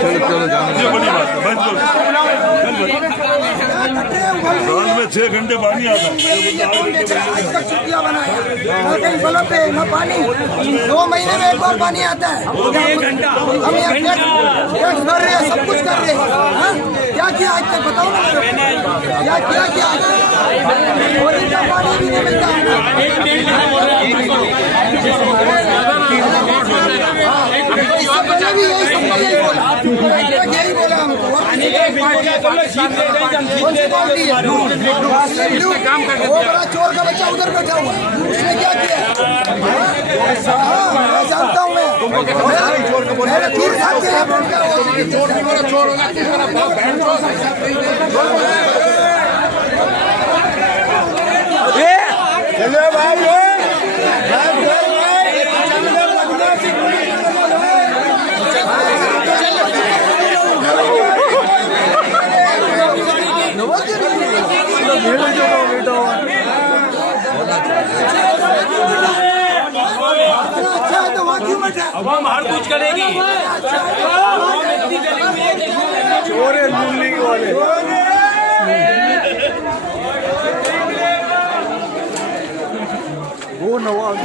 चलो ये बड़ी बात है। बस साल में 6 घंटे पानी आता है। आज तक छुट्टियां बनाया न कहीं बल्ब पे न पानी 2 महीने में एक बार पानी आता है। हम यहाँ टैक्स भर रहे हैं, सब कुछ कर रहे हैं। हाँ? क्या किया आज तक बताओ ना, क्या किया आज तक? और इनका पानी भी नहीं मिलता है। इससे पहले भी यही बोला हमको। वो बड़ा चोर का बच्चा उधर बैठा हुआ है, उसने क्या किया? मैं जानता हूँ, मेरे तीन साथी अब हम हर कुछ करेगी। चोर है लूटने के वाले। वो नवाब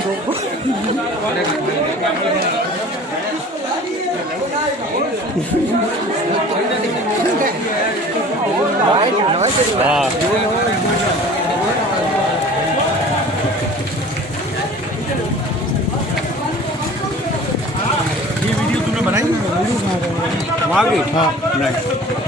ये वीडियो तूने बनाई? वहाँ की? हाँ नहीं।